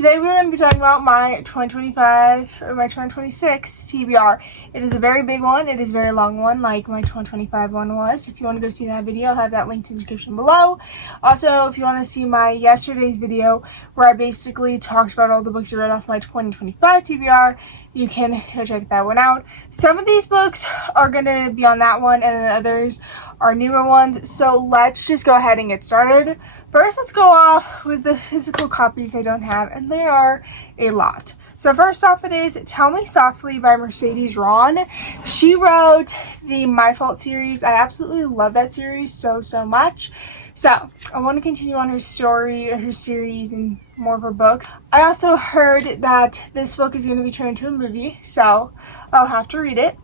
Today we're going to be talking about my 2025 or my 2026 TBR. It is a very big one. It is a very long one like my 2025 one was. If you want to go see that video, I'll have that linked in the description below. Also, if you want to see my yesterday's video where I basically talked about all the books I read off my 2025 TBR, you can go check that one out. Some of these books are going to be on that one and then others are newer ones. So let's just go ahead and get started. First, let's go off with the physical copies I don't have, and there are a lot. So first off, it is Tell Me Softly by Mercedes Ron. She wrote the My Fault series. I absolutely love that series so much. So I want to continue on her story or her series and more of her books. I also heard that this book is going to be turned into a movie, so I'll have to read it.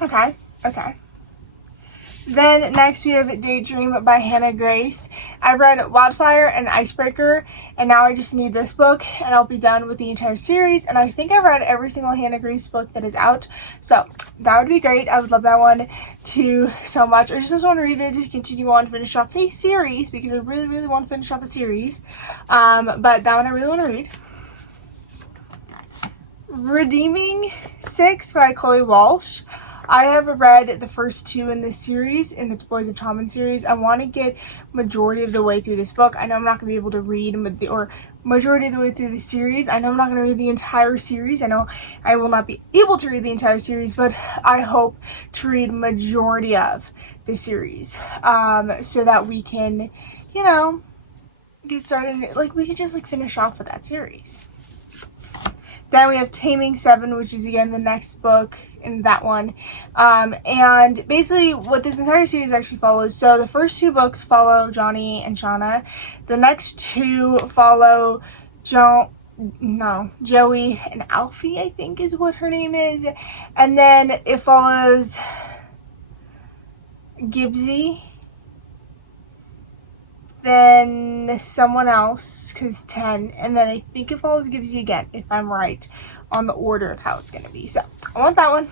Okay. Then next we have Daydream by Hannah Grace. I read Wildfire and Icebreaker, and now I just need this book, and I'll be done with the entire series. And I think I've read every single Hannah Grace book that is out, so that would be great. I would love that one too so much. I just want to read it to continue on to finish off a series, because I really want to finish off a series. But that one I really want to read. Redeeming 6 by Chloe Walsh. I have read the first two in this series, in the Boys of Tommen series. I want to get majority of the way through this book. I know I'm not going to be able to read majority of the way through the series. I know I'm not going to read the entire series. I know I will not be able to read the entire series, but I hope to read majority of the series, so that we can, get started. Like, we could just finish off with that series. Then we have Taming 7, which is again the next book in that one. And basically what this entire series actually follows. So the first two books follow Johnny and Shauna. The next two follow Joey and Alfie, I think is what her name is. And then it follows Gibbsy. Then someone else, because 10, and then I think it follows Gibbsy again, if I'm right on the order of how it's going to be. So I want that one.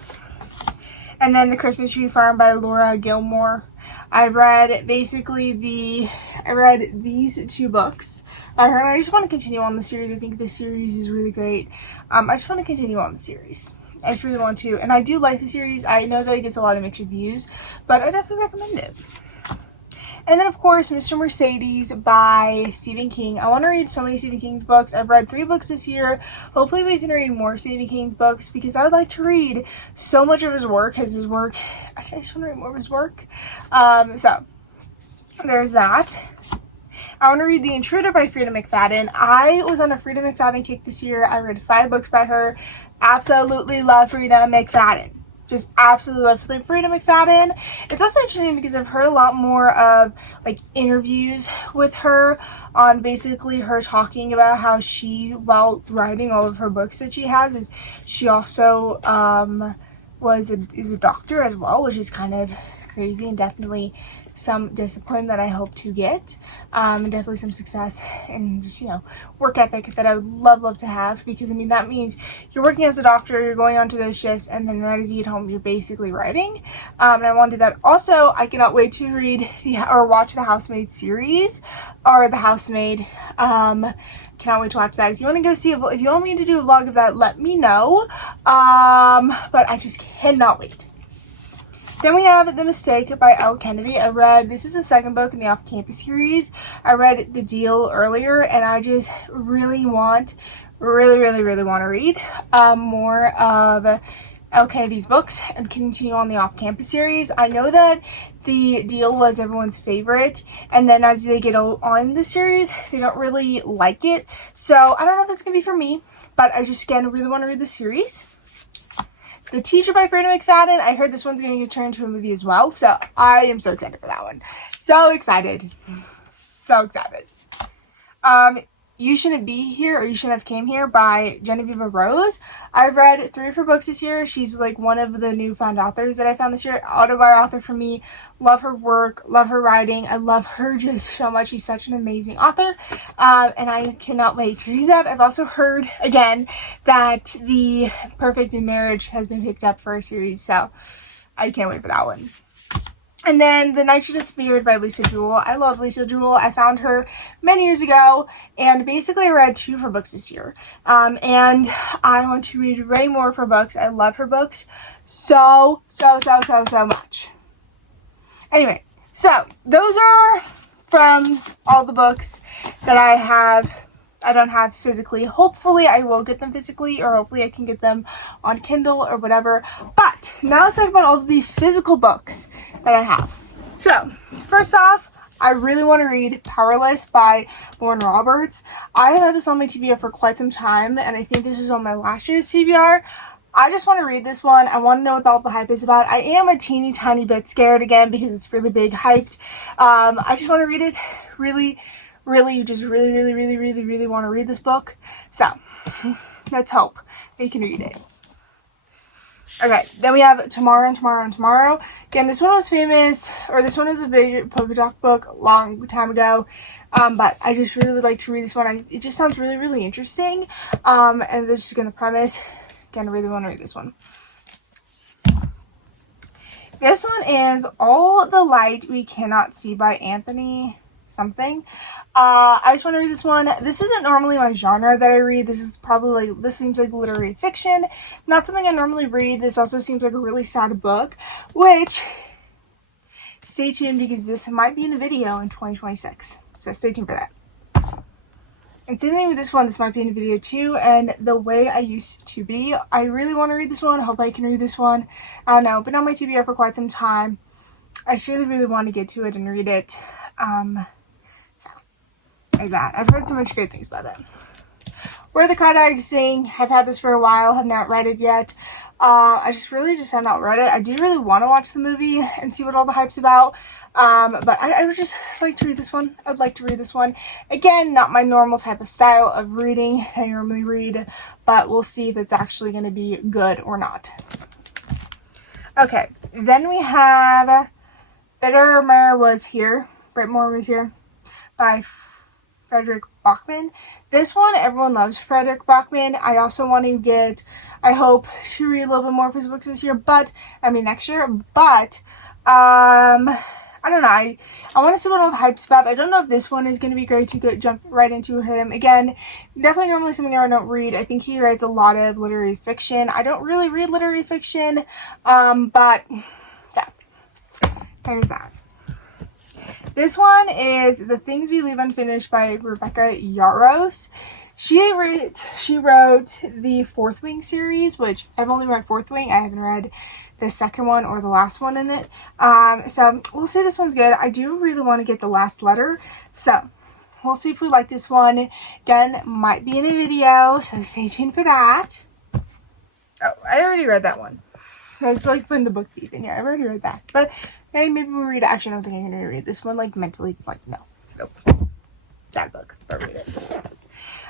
And then The Christmas Tree Farm by Laura Gilmore. I read these two books by her, and I just want to continue on the series. I think this series is really great. I just want to continue on the series. I just really want to, and I do like the series. I know that it gets a lot of mixed reviews, but I definitely recommend it. And then, of course, Mr. Mercedes by Stephen King. I want to read so many Stephen King books. I've read 3 books this year. Hopefully we can read more Stephen King's books, because I would like to read so much of his work. I just want to read more of his work. So, there's that. I want to read The Intruder by Frida McFadden. I was on a Frida McFadden kick this year. I read 5 books by her. Absolutely love Frida McFadden. Just absolutely love Frida McFadden. It's also interesting because I've heard a lot more of interviews with her on basically her talking about how she, while writing all of her books that she has, is she also is a doctor as well, which is kind of crazy and definitely some discipline that I hope to get, and definitely some success and just, work ethic that I would love to have, because, that means you're working as a doctor, you're going on to those shifts, and then right as you get home, you're basically writing, and I want to do that. Also, I cannot wait to read or watch the Housemaid series, or The Housemaid. Cannot wait to watch that. If you want to go see if you want me to do a vlog of that, let me know, but I just cannot wait. Then we have The Mistake by Elle Kennedy. This is the second book in the Off-Campus series. I read The Deal earlier, and I just really want to read more of Elle Kennedy's books and continue on the Off-Campus series. I know that The Deal was everyone's favorite, and then as they get on the series, they don't really like it. So I don't know if it's going to be for me, but I just, again, really want to read the series. The Teacher by Frida McFadden. I heard this one's going to get turned into a movie as well, so I am so excited for that one. So excited. You Shouldn't Be Here, or You Shouldn't Have Came Here by Genevieve Rose. I've read 3 of her books this year. She's one of the newfound authors that I found this year. Autobiography author for me. Love her work. Love her writing. I love her just so much. She's such an amazing author. And I cannot wait to read that. I've also heard, again, that The Perfect in Marriage has been picked up for a series. So I can't wait for that one. And then The Night She Disappeared by Lisa Jewell. I love Lisa Jewell. I found her many years ago, and basically I read 2 of her books this year. And I want to read way more of her books. I love her books so much. Anyway, so those are from all the books that I don't have physically. Hopefully I will get them physically, or hopefully I can get them on Kindle or whatever. But now let's talk about all of the physical books that I have. So first off, I really want to read Powerless by Lauren Roberts. I have had this on my TBR for quite some time, and I think this is on my last year's TBR. I just want to read this one. I want to know what all the hype is about. I am a teeny tiny bit scared again because it's really big hyped. I just want to read it. Really want to read this book. So let's hope we can read it. Okay, then we have Tomorrow and Tomorrow and Tomorrow. Again, this one was famous, or this one is a big polka dot book a long time ago. But I just really would like to read this one. It just sounds really interesting. And this is going to premise. Again, I really want to read this one. This one is All the Light We Cannot See by Anthony something. I just want to read this one. This isn't normally my genre that I read. This seems like literary fiction. Not something I normally read. This also seems like a really sad book, which, stay tuned because this might be in a video in 2026. So stay tuned for that. And same thing with this one. This might be in a video too. And The Way I Used to Be. I really want to read this one. I hope I can read this one. I don't know. Been on my TBR for quite some time. I just really want to get to it and read it. So there's that. I've heard so much great things about it. Where the Crawdads Sing. I've had this for a while. Have not read it yet. I just have not read it. I do really want to watch the movie and see what all the hype's about. But I would just like to read this one. I'd like to read this one. Again, not my normal type of style of reading that I normally read, but we'll see if it's actually going to be good or not. Okay, then we have Brittmore Was Here by Frederick Bachman. This one, everyone loves Frederick Bachman. I also want to I hope to read a little bit more of his books next year, but I don't know. I want to see what all the hype's about. I don't know if this one is going to be great to jump right into him. Again, definitely normally something I don't read. I think he writes a lot of literary fiction. I don't really read literary fiction, but yeah, there's that. This one is The Things We Leave Unfinished by Rebecca Yarros. She wrote the Fourth Wing series, which I've only read Fourth Wing. I haven't read the second one or the last one in it. So we'll see. This one's good. I do really want to get The Last Letter. So we'll see if we like this one. Again, might be in a video, so stay tuned for that. Oh, I already read that one. I was like putting the book thief in here. I already read that. But hey, maybe we'll read it. Actually, I don't think I'm going to read this one. Like mentally, no. Nope. Sad book. But read it.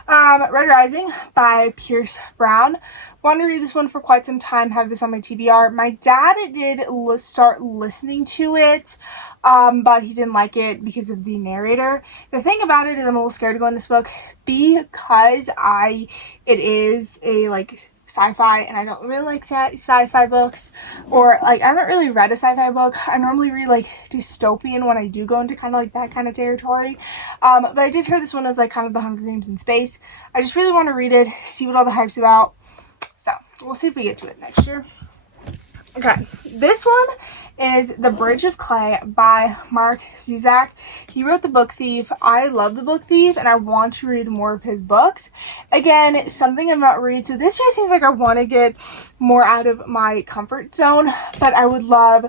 Red Rising by Pierce Brown. Wanted to read this one for quite some time. Have this on my TBR. My dad did start listening to it, but he didn't like it because of the narrator. The thing about it is I'm a little scared to go in this book because it is a sci-fi, and I don't really like sci-fi books, or I haven't really read a sci-fi book. I normally read dystopian when I do go into kind of that kind of territory, but I did hear this one as kind of the Hunger Games in space. I just really want to read it, see what all the hype's about, so we'll see if we get to it next year. Okay, this one is The Bridge of Clay by Mark Zuzak. He wrote The Book Thief. I love The Book Thief, and I want to read more of his books. Again, something I'm not reading. So this year seems like I want to get more out of my comfort zone, but I would love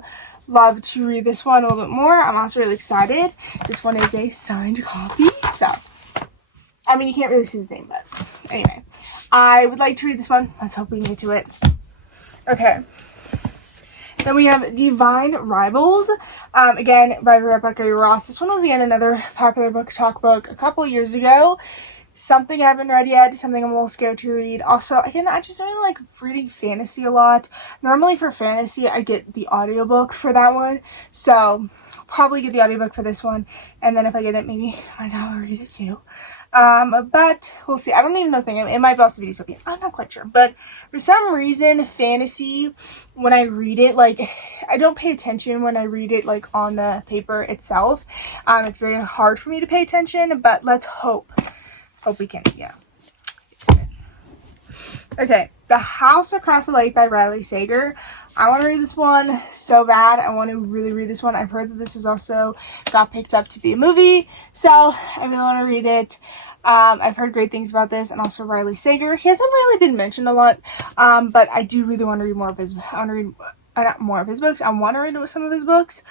to read this one a little bit more. I'm also really excited. This one is a signed copy, so I mean, you can't really see his name, but anyway, I would like to read this one. Let's hope we can get to it. Okay. Then we have Divine Rivals, again, by Rebecca Yarros. This one was, again, another popular book talk book a couple years ago. Something I haven't read yet, something I'm a little scared to read. Also, again, I just really like reading fantasy a lot. Normally for fantasy, I get the audiobook for that one. So, I'll probably get the audiobook for this one. And then if I get it, maybe my dad will read it too. But we'll see. I don't even know the thing. It might also be dystopian. I'm not quite sure. But for some reason, fantasy, when I read it, like, I don't pay attention when I read it, like, on the paper itself. It's very hard for me to pay attention, but let's hope. Hope we can, yeah. Okay, The House Across the Lake by Riley Sager. I want to read this one so bad. I want to really read this one. I've heard that this was also got picked up to be a movie, so I really want to read it. I've heard great things about this, and also Riley Sager. He hasn't really been mentioned a lot, but I do really want to read more of his. I want to read not more of his books. I want to read some of his books.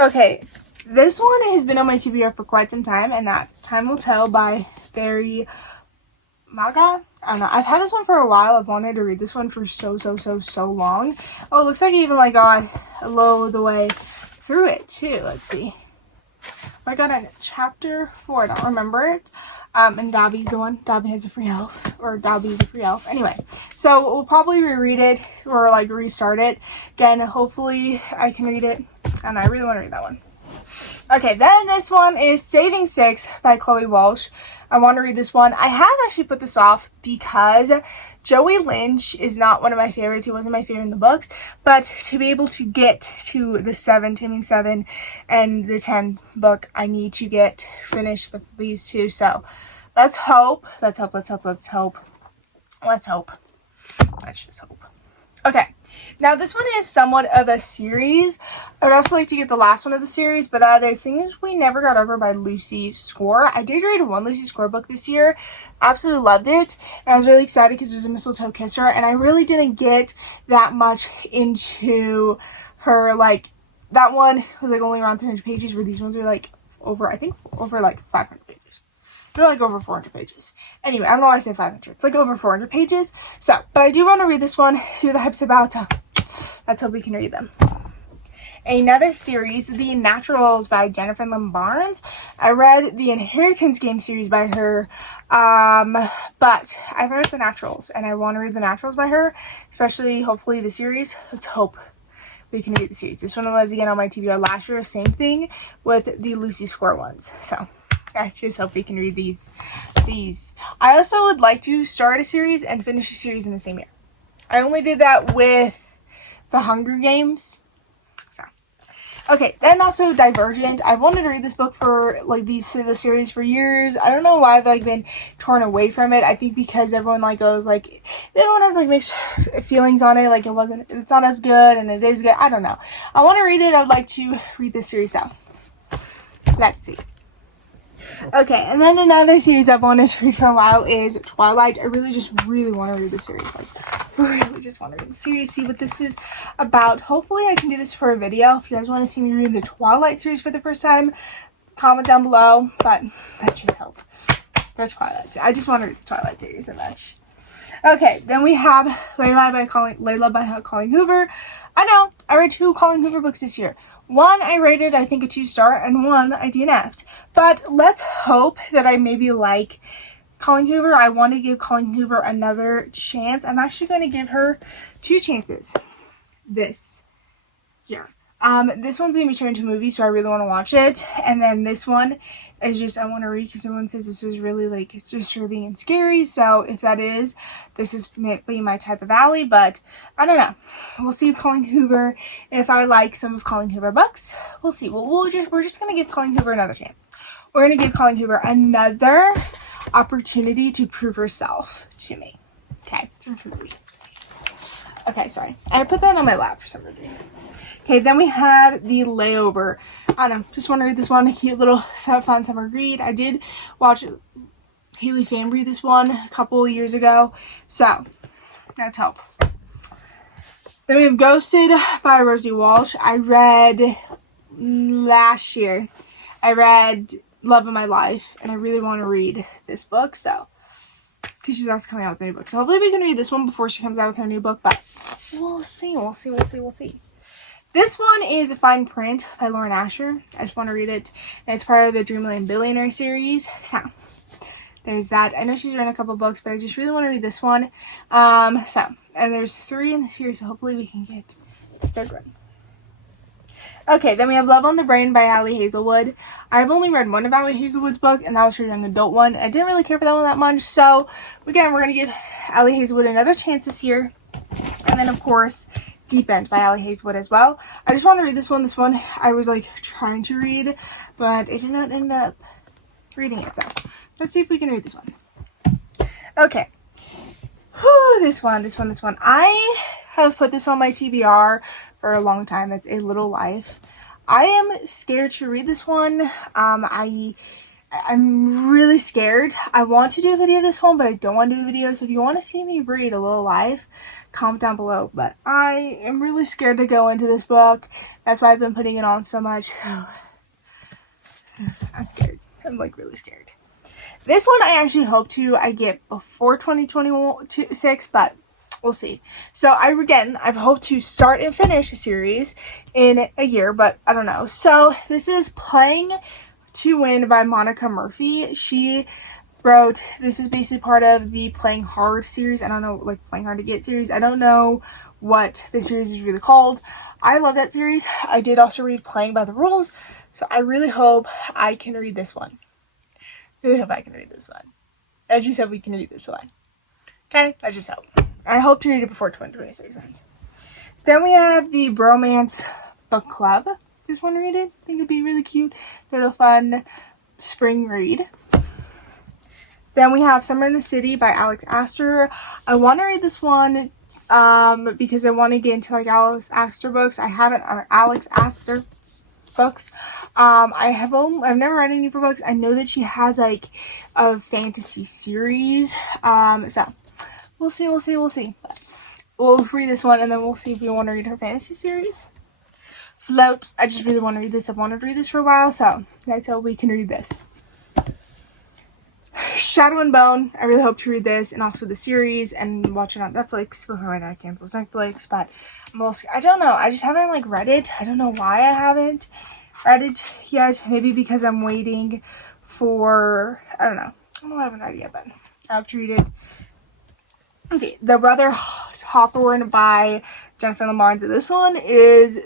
Okay, this one has been on my TBR for quite some time, and that's Time Will Tell by Barry Maga. I don't know. I've had this one for a while. I've wanted to read this one for so long. Oh, it looks like I even like got a little of the way through it too. Let's see. I got in chapter 4. I don't remember it. And Dobby's the one. Dobby has a free elf. Or Dobby's a free elf. Anyway. So we'll probably reread it. Or like restart it. Again, hopefully I can read it. And I really want to read that one. Okay, then this one is Saving Six by Chloe Walsh. I want to read this one. I have actually put this off because Joey Lynch is not one of my favorites. He wasn't my favorite in the books. But to be able to get to the Taming 7 and the 10 book, I need to finish these two. So let's hope. Let's just hope. Okay. Now, this one is somewhat of a series. I would also like to get the last one of the series, but that is Things We Never Got Over by Lucy Score. I did read one Lucy Score book this year. Absolutely loved it. And I was really excited because it was a mistletoe kisser, and I really didn't get that much into her, like, that one was, like, only around 300 pages, where these ones are, like, over 500 pages. They're like over 400 pages. Anyway, I don't know why I say 500. It's like over 400 pages. So, but I do want to read this one, see what the hype's about. So let's hope we can read them. Another series, The Naturals by Jennifer Lynn Barnes. I read the Inheritance Game series by her, but I've read The Naturals, and I want to read The Naturals by her, especially, hopefully, the series. Let's hope we can read the series. This one was, again, on my TBR last year. Same thing with the Lucy Score ones. So I just hope we can read these. I also would like to start a series and finish a series in the same year. I only did that with The Hunger Games. So, okay, then also Divergent. I wanted to read this book for like the series for years. I don't know why I've like been torn away from it. I think because everyone everyone has like mixed feelings on it. Like it's not as good and it is good. I don't know. I want to read it. I'd like to read this series out. Let's see. Okay, and then another series I've wanted to read for a while is Twilight. I really want to read this series. Like, really just want to read the series, see what this is about. Hopefully I can do this for a video. If you guys want to see me read the Twilight series for the first time, comment down below. But let's just hope. For Twilight. I just want to read the Twilight series so much. Okay, then we have Layla by Colleen Hoover. I know, I read 2 Colleen Hoover books this year. One I rated, I think, a 2-star, and one I DNF'd. But let's hope that I maybe like Colleen Hoover. I want to give Colleen Hoover another chance. I'm actually going to give her 2 chances this year. This one's going to be turned into a movie, so I really want to watch it. And then this one is just, I want to read because everyone says this is really, like, disturbing and scary. So if that is, this is maybe my type of alley, but I don't know. We'll see if Colleen Hoover, if I like some of Colleen Hoover books. We'll see. We're just going to give Colleen Hoover another chance. We're going to give Colleen Hoover another opportunity to prove herself to me. Okay, to prove herself to me. Okay, sorry. I put that on my lap for some reason. Okay, then we had The Layover. I don't know, just want to read this one, a cute little fun summer read. I did watch Haley Fan read this one a couple years ago, so let's hope. Then we have Ghosted by Rosie Walsh. I read last year. I read Love of My Life, and I really want to read this book, so, because she's also coming out with a new book. So hopefully we can read this one before she comes out with her new book, but we'll see. This one is Fine Print by Lauren Asher. I just want to read it. And it's part of the Dreamland Billionaire series. So, there's that. I know she's written a couple books, but I just really want to read this one. And there's 3 in the series, so hopefully we can get the 3rd one. Okay, then we have Love on the Brain by Ali Hazelwood. I've only read one of Ali Hazelwood's books, and that was her young adult one. I didn't really care for that one that much, so again, we're going to give Ali Hazelwood another chance this year. And then, of course, Deep End by Ali Hazelwood as well. I just want to read this one. This one I was, like, trying to read, but I did not end up reading it, so let's see if we can read this one. Okay. Whew, this one. I have put this on my TBR for a long time. It's A Little Life. I am scared to read this one. I'm really scared. I want to do a video of this one, but I don't want to do a video. So if you want to see me read A Little Life, comment down below. But I am really scared to go into this book. That's why I've been putting it on so much. I'm scared. I'm like really scared. This one I actually hope I get before 2026, but we'll see. So I've hoped to start and finish a series in a year, but I don't know. So this is Playing to Win by Monica Murphy. She wrote, this is basically part of the Playing Hard series. I don't know, like Playing Hard to Get series. I don't know what the series is really called. I love that series. I did also read Playing by the Rules, so I really hope I can read this one. Really hope I can read this one. I just hope we can read this one. Okay? I just hope. I hope to read it before 2026 ends. Then we have the Bromance Book Club. Just want to read it. I think it'd be really cute. Little fun spring read. Then we have Summer in the City by Alex Astor. I want to read this one because I want to get into like Alex Astor books. Alex Astor books. I've never read any of her books. I know that she has like a fantasy series. So we'll see. But we'll read this one and then we'll see if we want to read her fantasy series. Float. I just really want to read this. I've wanted to read this for a while, so let's hope we can read this. Shadow and Bone. I really hope to read this and also the series and watch it on Netflix before my dad cancels Netflix. But I don't know. I just haven't like read it. I don't know why I haven't read it yet. Maybe because I'm waiting for, I don't know. I haven't read it yet, but I have to read it. Okay, The Brother Hawthorne by Jennifer Lamar. This one is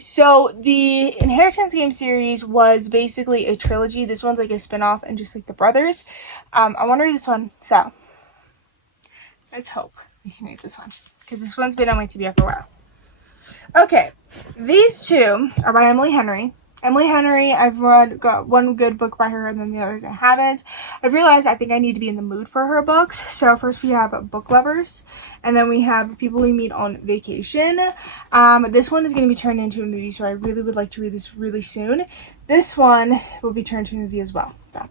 so the Inheritance Game series was basically a trilogy. This one's like a spin-off and just like the brothers. I want to read this one, so let's hope we can read this one because this one's been on my TBR for a while. Okay, these two are by Emily Henry. Emily Henry, I've got one good book by her and then the others I haven't. I've realized I think I need to be in the mood for her books. So first we have Book Lovers, and then we have People We Meet on Vacation. This one is going to be turned into a movie, so I really would like to read this really soon. This one will be turned to a movie as well. So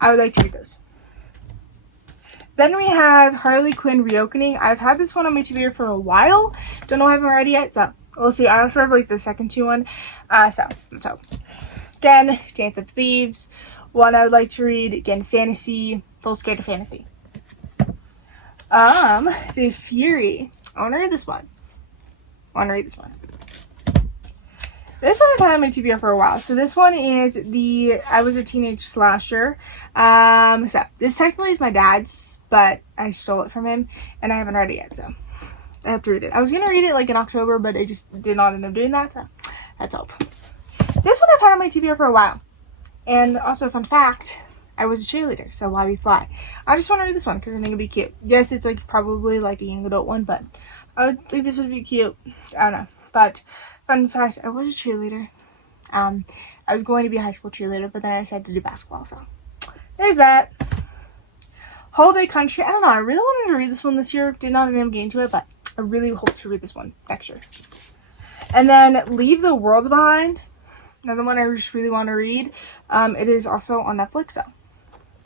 I would like to read those. Then we have Harley Quinn Reopening. I've had this one on my TBR for a while. Don't know I haven't read it yet, so we'll see. I also have like the second two one. So let's hope. Again, Dance of Thieves. One I would like to read. Again, fantasy. A little scared of fantasy. The Fury. I want to read this one. This one I've had on my TBR for a while. So this one is I Was a Teenage Slasher. So this technically is my dad's, but I stole it from him and I haven't read it yet, so I have to read it. I was going to read it like in October, but I just did not end up doing that, so let's hope. This one I've had on my TBR for a while. And also, fun fact, I was a cheerleader, so why we fly. I just want to read this one because I think it'd be cute. Yes, it's like probably like a young adult one, but I would think this would be cute. I don't know. But fun fact, I was a cheerleader. I was going to be a high school cheerleader, but then I decided to do basketball, so there's that. Holiday Country. I don't know. I really wanted to read this one this year. Did not end up getting to it, but I really hope to read this one next year. And then Leave the World Behind. Another one I just really want to read. It is also on Netflix, so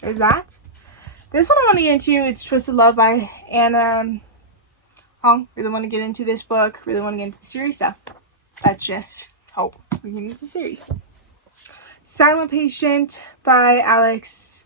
there's that. This one I want to get into. It's Twisted Love by Anna Hong. Really want to get into this book. Really want to get into the series, so let's just hope we can get the series. Silent Patient by Alex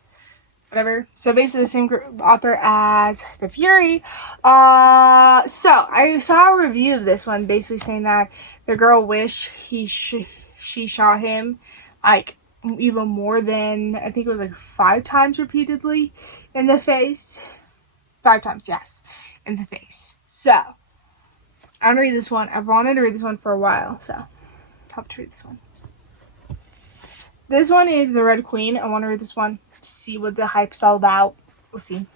whatever. So basically the same author as The Fury. So I saw a review of this one basically saying that the girl wished she shot him like even more than, I think it was like 5 times repeatedly in the face. 5 times, yes, in the face. So I want to read this one. I've wanted to read this one for a while, so hope to read this one. This one is The Red Queen. I want to read this one, see what the hype's all about. We'll see.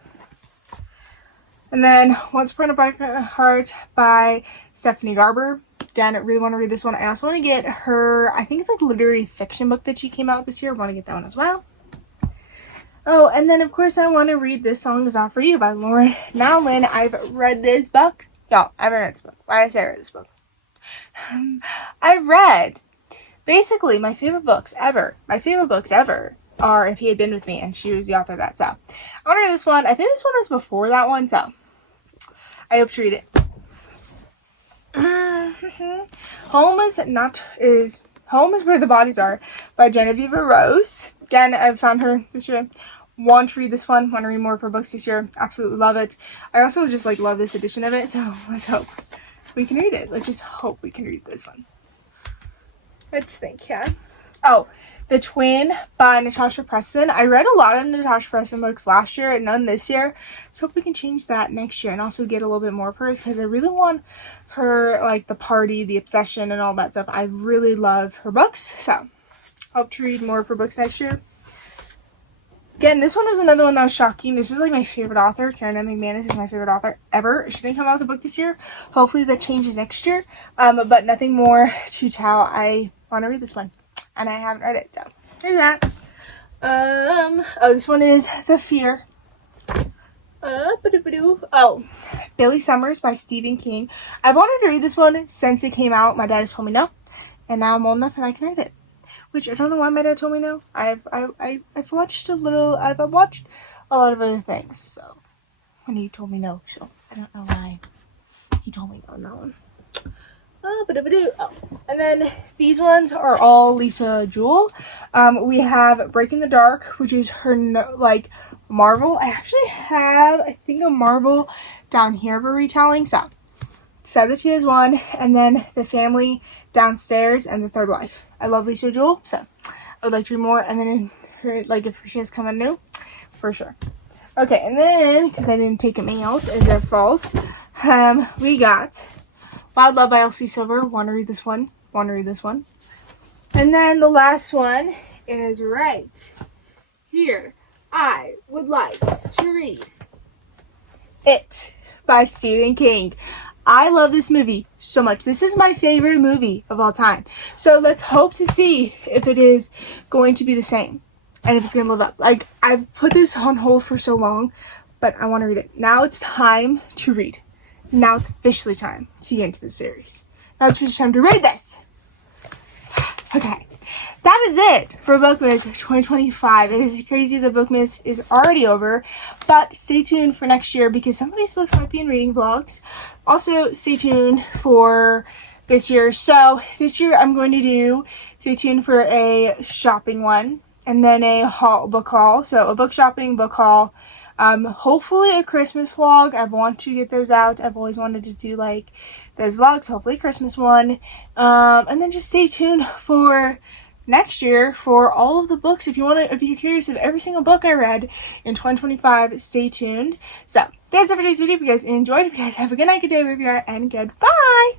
And then Once Upon a Black Heart by Stephanie Garber. Again, I really want to read this one. I also want to get her, I think it's like literary fiction book that she came out this year. I want to get that one as well. Oh, and then of course I want to read This Song Is Not For You by Lauren Nowlin. I've read this book. Y'all, I haven't read this book. Why did I say I read this book? I've read basically my favorite books ever. My favorite books ever are If He Had Been With Me, and she was the author of that. So I want to read this one. I think this one was before that one, so I hope to read it. Home is Where the Bodies Are by Genevieve Rose. Again, I found her this year. Want to read this one. Want to read more of her books this year. Absolutely love it. I also just love this edition of it. So let's hope we can read it. Let's just hope we can read this one. Let's think, yeah. Oh, The Twin by Natasha Preston. I read a lot of Natasha Preston books last year and none this year. So hope we can change that next year and also get a little bit more of hers, because I really want her, the party, the obsession, and all that stuff. I really love her books. So hope to read more of her books next year. Again, this one was another one that was shocking. This is my favorite author. Karen M. McManus is my favorite author ever. She didn't come out with a book this year. Hopefully that changes next year. But nothing more to tell. I want to read this one, and I haven't read it, so there's that. Oh, this one is The Fear. Oh, Billy Summers by Stephen King. I've wanted to read this one since it came out. My dad has told me no, and now I'm old enough and I can read it. Which I don't know why my dad told me no. I've watched a lot of other things, so when he told me no, so I don't know why he told me no on that one. Oh, and then these ones are all Lisa Jewell. We have Break in the Dark, which is her Marvel. I actually have, I think, a Marvel down here of a retelling. So said that she has one, and then The Family Downstairs and The Third Wife. I love Lisa Jewell, so I would like to read more. And then her, if she has come out new, for sure. Okay, and then because I didn't take them out as it falls, we got Wild Love by Elsie Silver. Want to read this one. And then the last one is right here. I would like to read It by Stephen King. I love this movie so much. This is my favorite movie of all time. So let's hope to see if it is going to be the same and if it's going to live up. I've put this on hold for so long, but I want to read it. Now it's time to read. Now it's officially time to get into the series. Now it's officially time to read this. Okay. That is it for Bookmas 2025. It is crazy that Bookmas is already over, but stay tuned for next year because some of these books might be in reading vlogs. Also, stay tuned for this year. So this year I'm going to stay tuned for a shopping one and then a book haul. So a book shopping, book haul, hopefully a Christmas vlog. I want to get those out. I've always wanted to do those vlogs, hopefully a Christmas one. And then just stay tuned for next year for all of the books. If you're curious of every single book I read in 2025, stay tuned. So that's it for today's video. If you guys enjoyed, if you guys have a good night, good day, wherever you are, and goodbye.